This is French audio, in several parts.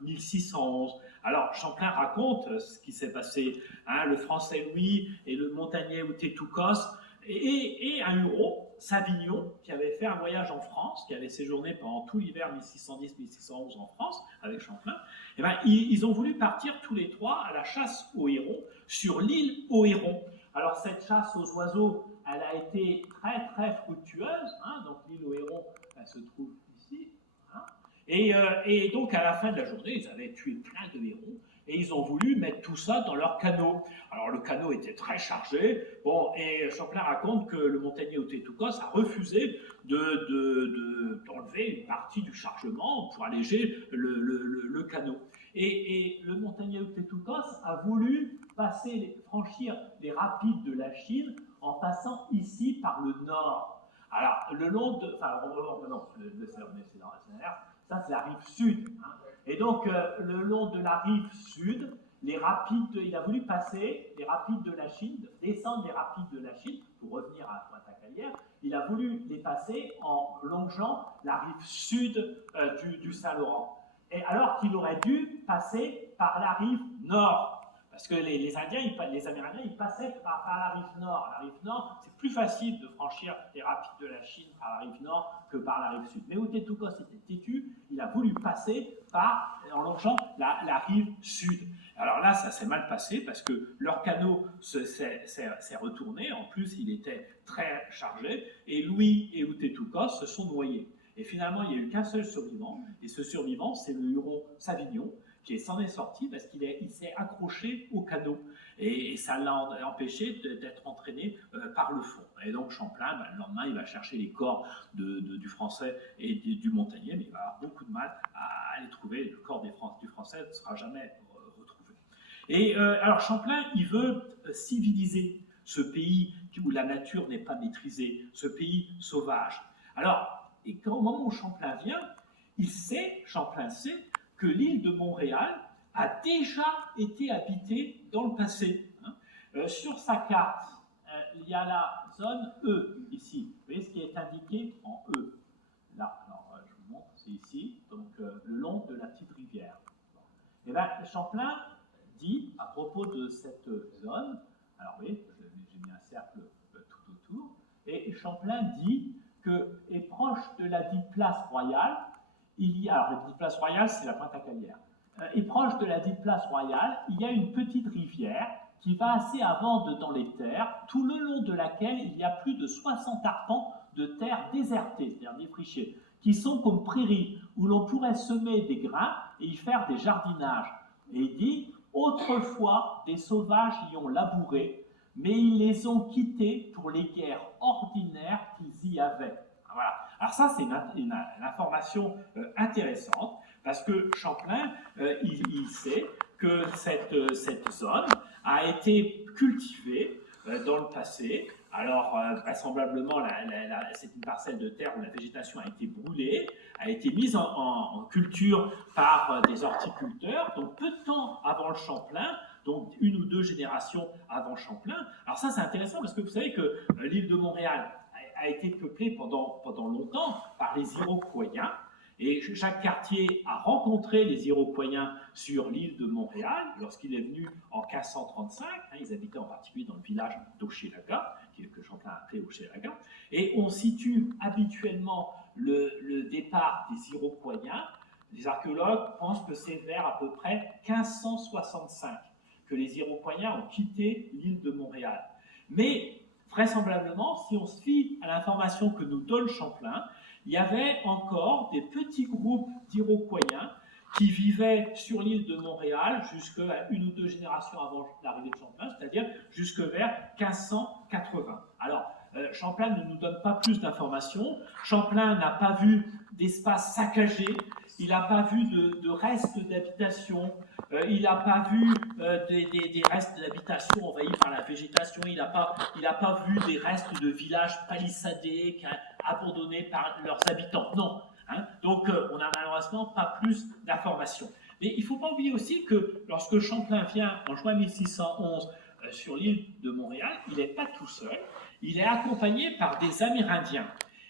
1611. Alors, Champlain raconte ce qui s'est passé, hein, le Français Louis et le montagnais Outé-Toucos, et un Huron, Savignon, qui avait fait un voyage en France, qui avait séjourné pendant tout l'hiver 1610-1611 en France, avec Champlain. Et ben, ils ont voulu partir tous les trois à la chasse aux hérons sur l'île aux hérons. Alors, cette chasse aux oiseaux, elle a été très, très fructueuse, hein, donc l'île aux hérons, elle se trouve ici, hein. Et donc, à la fin de la journée, ils avaient tué plein de hérons et ils ont voulu mettre tout ça dans leur canot. Alors, le canot était très chargé. Bon, et Champlain raconte que le montagnais Outé-Toucos a refusé d'enlever une partie du chargement pour alléger le canot. Et le montagnais Outé-Toucos a voulu franchir les rapides de la Chine en passant ici par le nord. Alors, le long de. Enfin, non, c'est dans ça, c'est la rive sud. Hein. Et donc, le long de la rive sud, les rapides, il a voulu passer les rapides de la Chine, descendre les rapides de la Chine pour revenir à Pointe-à-Calière. Il a voulu les passer en longeant la rive sud du Saint-Laurent. Et alors qu'il aurait dû passer par la rive nord. Parce que les Amérindiens, ils passaient par la rive nord. La rive nord, c'est plus facile de franchir les rapides de la Chine par la rive nord que par la rive sud. Mais Outé-Toucos était têtu, il a voulu passer en longeant la rive sud. Alors là, ça s'est mal passé parce que leur canot s'est retourné. En plus, il était très chargé. Et Louis et Outé-Toucos se sont noyés. Et finalement, il n'y a eu qu'un seul survivant. Et ce survivant, c'est le Huron Savignon, qui s'en est sorti parce qu'il s'est accroché au canot. Et ça l'a empêché d'être entraîné par le fond. Et donc Champlain, le lendemain, il va chercher les corps du Français et du Montagnais, mais il va avoir beaucoup de mal à les trouver. Le corps du Français ne sera jamais retrouvé. Et alors Champlain, il veut civiliser ce pays où la nature n'est pas maîtrisée, ce pays sauvage. Alors, au moment où Champlain vient, Champlain sait que l'île de Montréal a déjà été habitée dans le passé. Hein. Sur sa carte, il y a la zone E, ici. Vous voyez ce qui est indiqué en E. Là, alors, je vous montre, c'est ici, donc le long de la petite rivière. Et bien, Champlain dit, à propos de cette zone, alors oui, j'ai mis un cercle tout autour, et Champlain dit que est proche de la dite place royale, alors la dite place royale, c'est la Pointe-à-Calière, et proche de la dite place royale, il y a une petite rivière qui va assez avant dans les terres, tout le long de laquelle il y a plus de 60 arpents de terre désertées, c'est-à-dire défrichées, qui sont comme prairies, où l'on pourrait semer des grains et y faire des jardinages. Et il dit, autrefois, des sauvages y ont labouré, mais ils les ont quittés pour les guerres ordinaires qu'ils y avaient. Voilà. Alors ça, c'est une information intéressante, parce que Champlain, il sait que cette zone a été cultivée dans le passé. Alors, vraisemblablement, c'est une parcelle de terre où la végétation a été brûlée, a été mise en culture par des horticulteurs, donc peu de temps avant le Champlain, donc une ou deux générations avant Champlain. Alors ça, c'est intéressant parce que vous savez que l'île de Montréal a été peuplée pendant longtemps par les Iroquois. Et chaque quartier a rencontré les Iroquois sur l'île de Montréal lorsqu'il est venu en 1535. Ils habitaient en particulier dans le village d'Hochelaga, que Champlain a appelé Hochelaga. Et on situe habituellement le départ des Iroquois. Les archéologues pensent que c'est vers à peu près 1565 que les Iroquois ont quitté l'île de Montréal. Mais vraisemblablement, si on se fie à l'information que nous donne Champlain, il y avait encore des petits groupes d'Iroquois qui vivaient sur l'île de Montréal jusqu'à une ou deux générations avant l'arrivée de Champlain, c'est-à-dire jusque vers 1580. Alors, Champlain ne nous donne pas plus d'informations. Champlain n'a pas vu d'espace saccagé, il n'a pas vu de restes d'habitation, il n'a pas vu des restes d'habitation envahis par la végétation, il n'a pas vu des restes de villages palissadés, abandonnés par leurs habitants. Non. Hein. Donc, on n'a malheureusement pas plus d'informations. Mais il ne faut pas oublier aussi que lorsque Champlain vient en juin 1611 sur l'île de Montréal, il n'est pas tout seul, il est accompagné par des Amérindiens.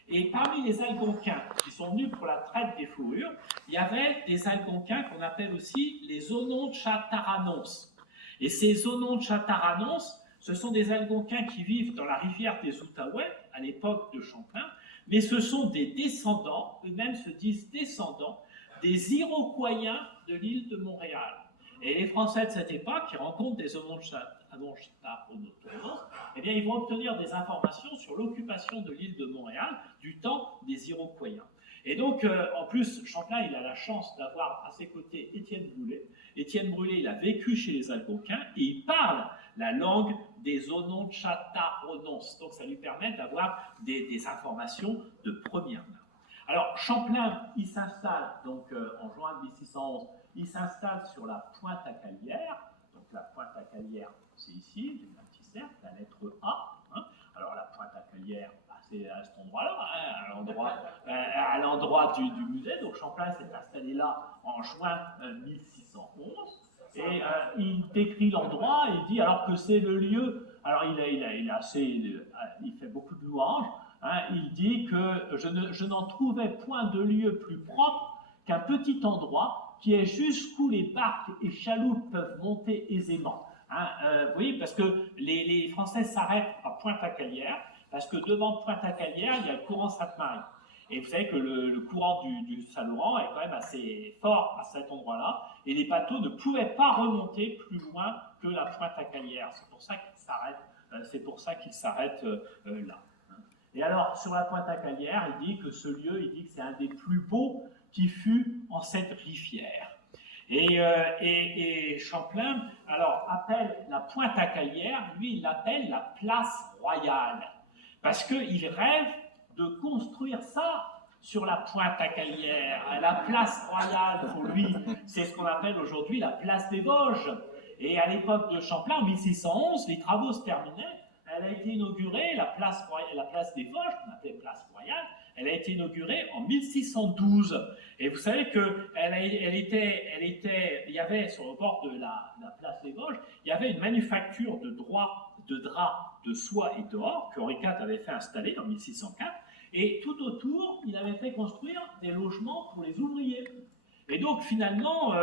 Et parmi les Algonquins qui sont venus pour la traite des fourrures, il y avait des Algonquins qu'on appelle aussi les Onontchataranos. Et ces Onontchataranos, ce sont des Algonquins qui vivent dans la rivière des Outaouais, à l'époque de Champlain, mais ce sont des descendants, eux-mêmes se disent descendants, des Iroquois de l'île de Montréal. Et les Français de cette époque, qui rencontrent des Onontchataranos, eh bien, ils vont obtenir des informations sur l'occupation de l'île de Montréal du temps des Iroquois. Et donc, en plus, Champlain, il a la chance d'avoir à ses côtés Étienne Brûlé. Étienne Brûlé, il a vécu chez les Algonquins et il parle la langue des Onontchataranos. Donc, ça lui permet d'avoir des informations de première main. Alors, Champlain, il s'installe, donc en juin 1611, il s'installe sur la Pointe-à-Calière. Donc, la Pointe-à-Calière, c'est ici, j'ai mis un petit cercle, la lettre A. Hein. Alors, la Pointe-à-Calière, bah, c'est à cet endroit-là, hein, à l'endroit du musée. Donc, Champlain s'est installé là en juin 1611. Et il décrit l'endroit, il dit alors que c'est le lieu. Alors, il fait beaucoup de louanges. Hein, il dit que je n'en trouvais point de lieu plus propre qu'un petit endroit qui est jusqu'où les barques et chaloupes peuvent monter aisément. Hein, oui, parce que les Français s'arrêtent à Pointe-à-Calière, parce que devant Pointe-à-Calière, il y a le courant Sainte-Marie. Et vous savez que le courant du Saint-Laurent est quand même assez fort à cet endroit-là, et les bateaux ne pouvaient pas remonter plus loin que la Pointe-à-Calière. C'est pour ça qu'ils s'arrêtent là. Et alors, sur la Pointe-à-Calière, il dit que ce lieu, il dit que c'est un des plus beaux qui fut en cette rivière. Et Champlain, alors, appelle la Pointe-à-Calière, lui, il l'appelle la place royale, parce qu'il rêve de construire ça sur la Pointe-à-Calière. La place royale, pour lui, c'est ce qu'on appelle aujourd'hui la place des Vosges. Et à l'époque de Champlain, en 1611, les travaux se terminaient. Elle a été inaugurée, la place des Vosges, qu'on appelait place royale, elle a été inaugurée en 1612. Et vous savez qu'il y avait sur le bord de la place des Vosges, il y avait une manufacture de draps, de soie et d'or que Henri IV avait fait installer en 1604. Et tout autour, il avait fait construire des logements pour les ouvriers. Et donc finalement,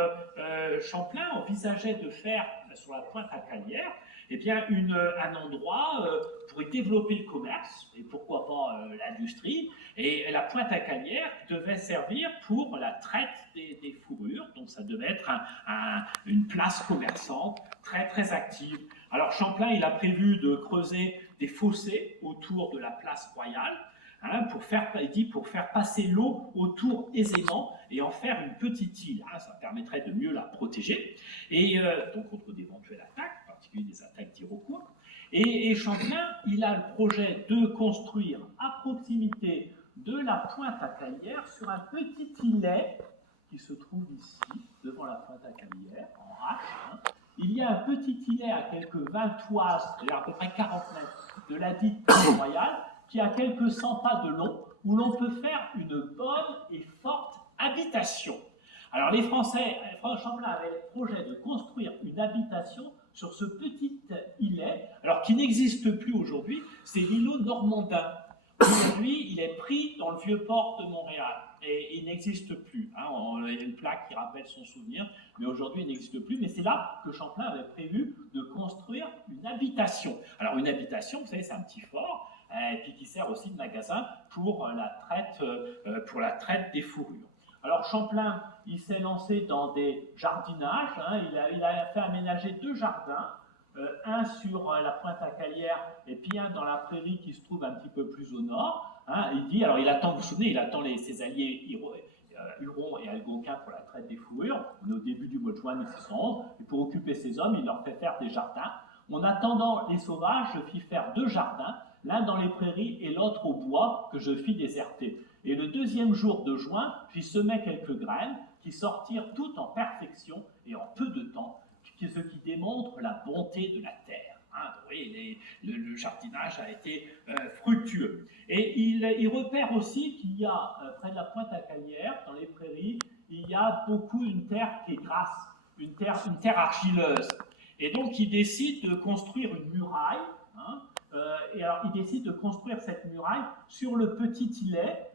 Champlain envisageait de faire sur la Pointe-à-Calière eh bien, un endroit pour y développer le commerce, et pourquoi pas l'industrie. Et la Pointe-à-Calière devait servir pour la traite des fourrures, donc ça devait être une place commerçante très très active. Alors Champlain, il a prévu de creuser des fossés autour de la place royale, hein, pour faire passer l'eau autour aisément et en faire une petite île. Hein, ça permettrait de mieux la protéger, et donc contre d'éventuelles attaques, en particulier des attaques d'Iroquois. Et Champlain, il a le projet de construire à proximité de la Pointe-à-Calière, sur un petit îlet qui se trouve ici, devant la Pointe-à-Calière, en H. Hein. Il y a un petit îlet à quelques 20 toises, c'est-à-dire à peu près 40 mètres, de la dite Place royale, qui a quelques 100 pas de long, où l'on peut faire une bonne et forte habitation. Alors les Français, Champlain avait le projet de construire une habitation sur ce petit îlet, alors qui n'existe plus aujourd'hui, c'est l'îlot Normandin. Aujourd'hui, il est pris dans le vieux port de Montréal et il n'existe plus. Hein. Il y a une plaque qui rappelle son souvenir, mais aujourd'hui, il n'existe plus. Mais c'est là que Champlain avait prévu de construire une habitation. Alors une habitation, vous savez, c'est un petit fort, et puis qui sert aussi de magasin pour la traite des fourrures. Alors Champlain, il s'est lancé dans des jardinages, hein. Il a fait aménager 2 jardins, un sur la Pointe-à-Calière et puis un dans la prairie qui se trouve un petit peu plus au nord. Hein. Il dit, alors il attend, vous vous souvenez, il attend ses alliés Hurons et Algonquins pour la traite des fourrures, on est au début du mois de juin 1611, et pour occuper ces hommes, il leur fait faire des jardins. En attendant les sauvages, je fis faire 2 jardins, l'un dans les prairies et l'autre au bois que je fis déserter. Et le 2e jour de juin, j'y semai quelques graines qui sortirent toutes en perfection et en peu de temps, ce qui démontre la bonté de la terre. Hein, oui, le jardinage a été fructueux. Et il repère aussi qu'il y a, près de la Pointe-à-Calière, dans les prairies, il y a beaucoup une terre qui est grasse, une terre argileuse. Et donc il décide de construire une muraille, hein, Et alors, il décide de construire cette muraille sur le petit îlet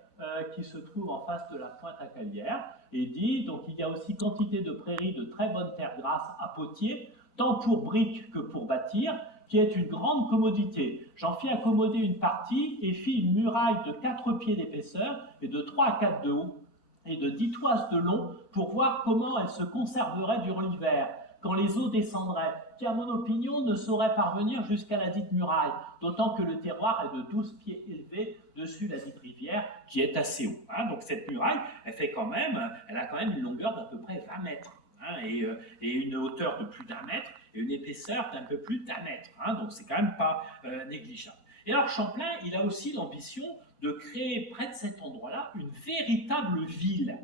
qui se trouve en face de la pointe à Calière, et dit, donc il y a aussi quantité de prairies de très bonne terre grasse à Potier, tant pour briques que pour bâtir, qui est une grande commodité. J'en fis accommoder une partie et fis une muraille de 4 pieds d'épaisseur et de 3 à 4 de haut et de 10 toises de long pour voir comment elle se conserverait durant l'hiver, quand les eaux descendraient, qui à mon opinion ne saurait parvenir jusqu'à la dite muraille, d'autant que le terroir est de 12 pieds élevés dessus la dite rivière, qui est assez haut. Hein. Donc cette muraille, elle a quand même une longueur d'à peu près 20 mètres. Hein, et une hauteur de plus d'1 mètre et une épaisseur d'un peu plus d'1 mètre. Hein, donc c'est quand même pas négligeable. Et alors Champlain, il a aussi l'ambition de créer près de cet endroit-là une véritable ville,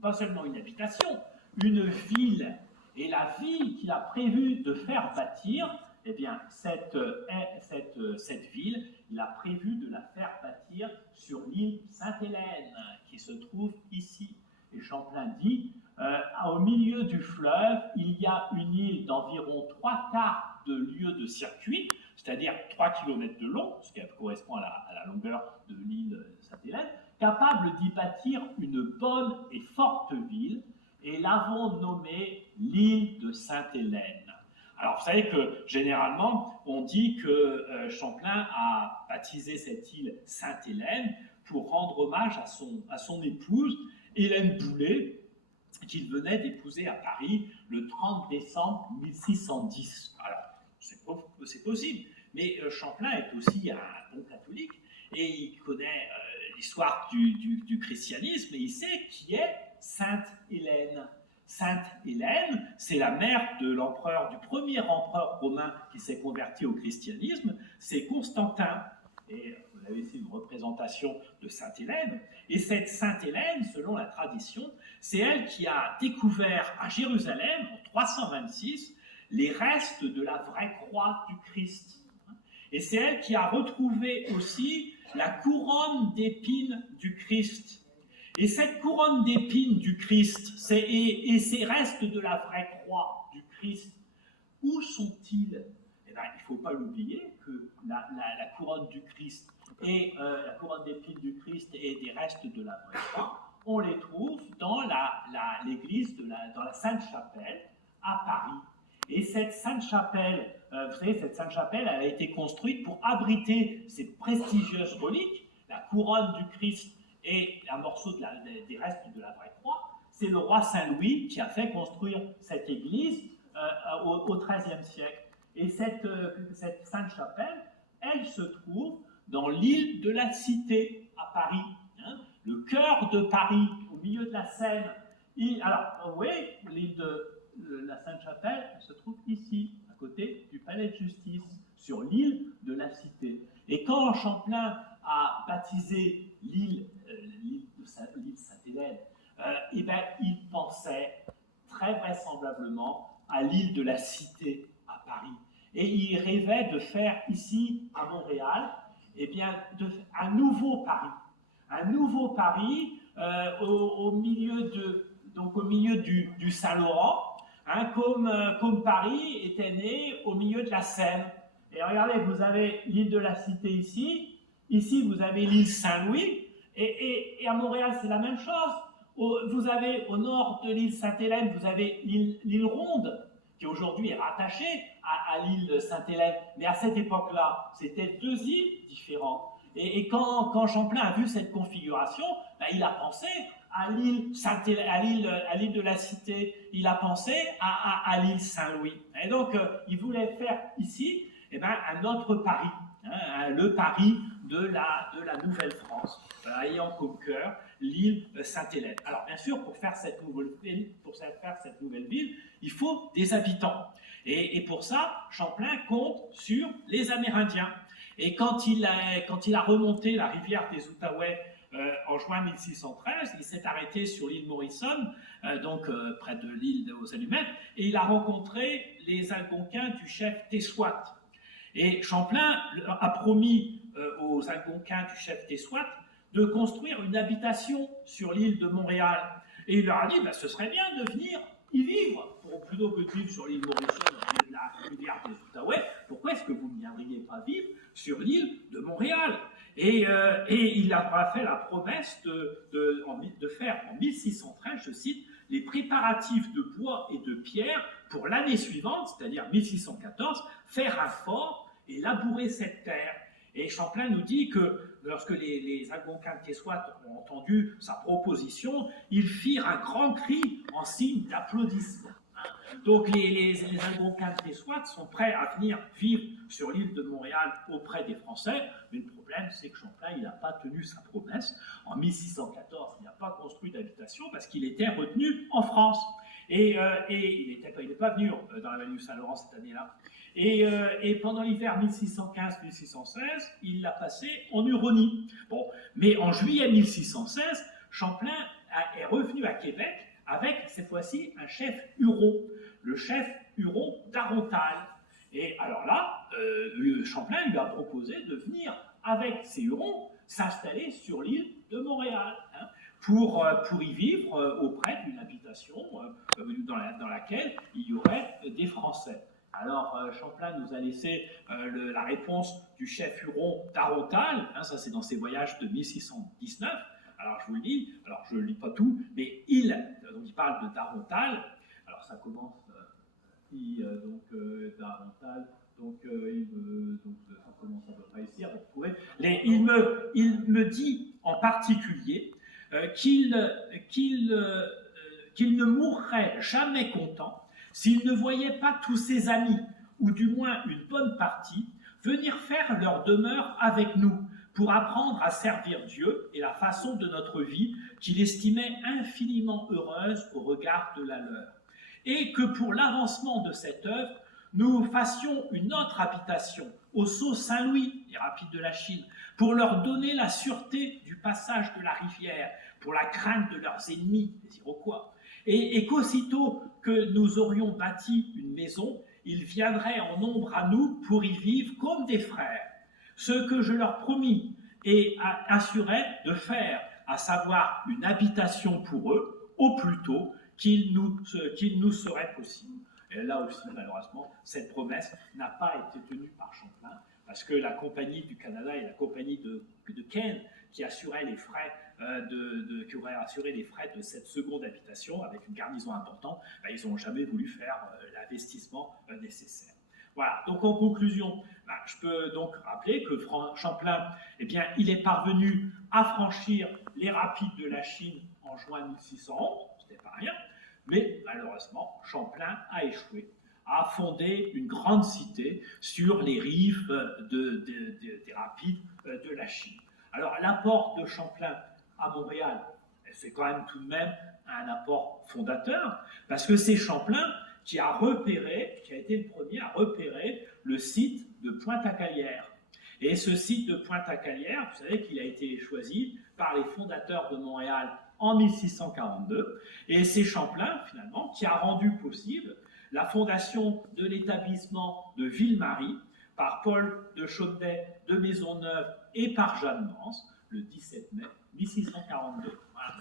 pas seulement une habitation, une ville. Et la ville qu'il a prévu de faire bâtir, eh bien cette ville, il a prévu de la faire bâtir sur l'île Sainte-Hélène, qui se trouve ici. Et Champlain dit, au milieu du fleuve, il y a une île d'environ 3/4 de lieue de circuit, c'est-à-dire 3 km de long, ce qui correspond à la longueur de l'île Sainte-Hélène, capable d'y bâtir une bonne et forte ville, et l'avons nommée l'île de Sainte-Hélène. Alors, vous savez que, généralement, on dit que Champlain a baptisé cette île Sainte-Hélène pour rendre hommage à son épouse, Hélène Boulet, qu'il venait d'épouser à Paris le 30 décembre 1610. Alors, c'est possible, mais Champlain est aussi un bon catholique, et il connaît l'histoire du christianisme, et il sait qui est Sainte Hélène. Sainte Hélène, c'est la mère du premier empereur romain qui s'est converti au christianisme, c'est Constantin. Et vous avez ici une représentation de Sainte Hélène. Et cette Sainte Hélène, selon la tradition, c'est elle qui a découvert à Jérusalem, en 326, les restes de la vraie croix du Christ. Et c'est elle qui a retrouvé aussi la couronne d'épines du Christ. Et cette couronne d'épines du Christ, et ces restes de la vraie croix du Christ, où sont-ils? Eh bien, il ne faut pas l'oublier que la couronne du Christ et la couronne d'épines du Christ et des restes de la vraie croix, on les trouve dans l'église, dans la Sainte-Chapelle à Paris. Et cette Sainte-Chapelle, vous savez, cette Sainte-Chapelle, elle a été construite pour abriter ces prestigieuses reliques, la couronne du Christ et un morceau des restes de la vraie croix. C'est le roi Saint-Louis qui a fait construire cette église au XIIIe siècle. Et cette Sainte-Chapelle, elle se trouve dans l'île de la Cité, à Paris, hein, le cœur de Paris, au milieu de la Seine. Alors, vous voyez, l'île de la Sainte-Chapelle, elle se trouve ici, à côté du palais de justice, sur l'île de la Cité. Et quand Champlain a baptisé l'île Sainte-Hélène, eh ben, il pensait très vraisemblablement à l'île de la Cité à Paris. Et il rêvait de faire ici, à Montréal, eh bien, un nouveau Paris. Un nouveau Paris au milieu du Saint-Laurent, hein, comme Paris était né au milieu de la Seine. Et regardez, vous avez l'île de la Cité ici, ici vous avez l'île Saint-Louis, et à Montréal c'est la même chose. Vous avez au nord de l'île Sainte-Hélène, vous avez l'île Ronde, qui aujourd'hui est rattachée à l'île Sainte-Hélène. Mais à cette époque-là, c'était deux îles différentes. Et quand Champlain a vu cette configuration, ben, il a pensé à l'île de la Cité, il a pensé à l'île Saint-Louis. Et donc, il voulait faire ici un autre Paris, hein, le Paris de la Nouvelle-France, ayant comme cœur l'île Sainte-Hélène. Alors, bien sûr, pour faire cette nouvelle ville, il faut des habitants. Et pour ça, Champlain compte sur les Amérindiens. Et quand il a remonté la rivière des Outaouais en juin 1613, il s'est arrêté sur l'île Morrison, près de l'île aux Allumettes, et il a rencontré les Algonquins du chef Tessouat. Et Champlain a promis aux Algonquins du chef Tessouat de construire une habitation sur l'île de Montréal. Et il leur a dit, ce serait bien de venir y vivre, plutôt que de vivre sur l'île Morrison, au milieu de la rivière des Outaouais. Pourquoi est-ce est-ce que vous ne viendriez pas vivre sur l'île de Montréal? Et il a fait la promesse de faire en 1613, je cite, les préparatifs de bois et de pierre pour l'année suivante, c'est-à-dire 1614, faire un fort et labourer cette terre. Et Champlain nous dit que lorsque les Algonquins de Tézouat ont entendu sa proposition, ils firent un grand cri en signe d'applaudissement. Donc les Algonquins de Tézouat sont prêts à venir vivre sur l'île de Montréal auprès des Français, mais le problème c'est que Champlain n'a pas tenu sa promesse. En 1614, il n'a pas construit d'habitation parce qu'il était retenu en France. Et il n'est pas venu dans la vallée du Saint-Laurent cette année-là. Et pendant l'hiver 1615-1616, il l'a passé en Huronie. Bon, mais en juillet 1616, Champlain est revenu à Québec avec, cette fois-ci, un chef huron, le chef huron d'Arontal. Et alors là, Champlain lui a proposé de venir avec ses hurons s'installer sur l'île de Montréal, hein, pour y vivre auprès d'une habitation dans laquelle il y aurait des Français. Alors, Champlain nous a laissé la réponse du chef huron d'Arontal, hein, ça c'est dans ses voyages de 1619. Alors, je vous le dis, alors je ne lis pas tout, mais il parle de d'Arontal. Alors, ça commence, d'Arontal, ça commence à peu près ici, à retrouver. Il me dit en particulier qu'il ne mourrait jamais content s'il ne voyait pas tous ses amis, ou du moins une bonne partie, venir faire leur demeure avec nous, pour apprendre à servir Dieu et la façon de notre vie qu'il estimait infiniment heureuse au regard de la leur. Et que pour l'avancement de cette œuvre, nous fassions une autre habitation au Sault Saint-Louis, les rapides de la Chine, pour leur donner la sûreté du passage de la rivière, pour la crainte de leurs ennemis, les Iroquois, et qu'aussitôt que nous aurions bâti une maison, ils viendraient en nombre à nous pour y vivre comme des frères. Ce que je leur promis et assurais de faire, à savoir une habitation pour eux, au plus tôt qu'il nous serait possible. Et là aussi, malheureusement, cette promesse n'a pas été tenue par Champlain, parce que la Compagnie du Canada et la Compagnie de Caen, qui assuraient les frais qui auraient assuré les frais de cette seconde habitation avec une garnison importante, ben, ils n'ont jamais voulu faire l'investissement nécessaire. Voilà, donc en conclusion, je peux donc rappeler que Champlain, eh bien, il est parvenu à franchir les rapides de la Chine en juin 1611, c'était pas rien, mais malheureusement, Champlain a échoué à fonder une grande cité sur les rives des rapides de la Chine. Alors l'apport de Champlain à Montréal, c'est quand même tout de même un apport fondateur, parce que c'est Champlain qui a été le premier à repérer le site de Pointe-à-Calière. Et ce site de Pointe-à-Calière, vous savez qu'il a été choisi par les fondateurs de Montréal en 1642, et c'est Champlain, finalement, qui a rendu possible la fondation de l'établissement de Ville-Marie par Paul de Chaudet de Maisonneuve et par Jeanne Mance, le 17 mai 1642. Voilà,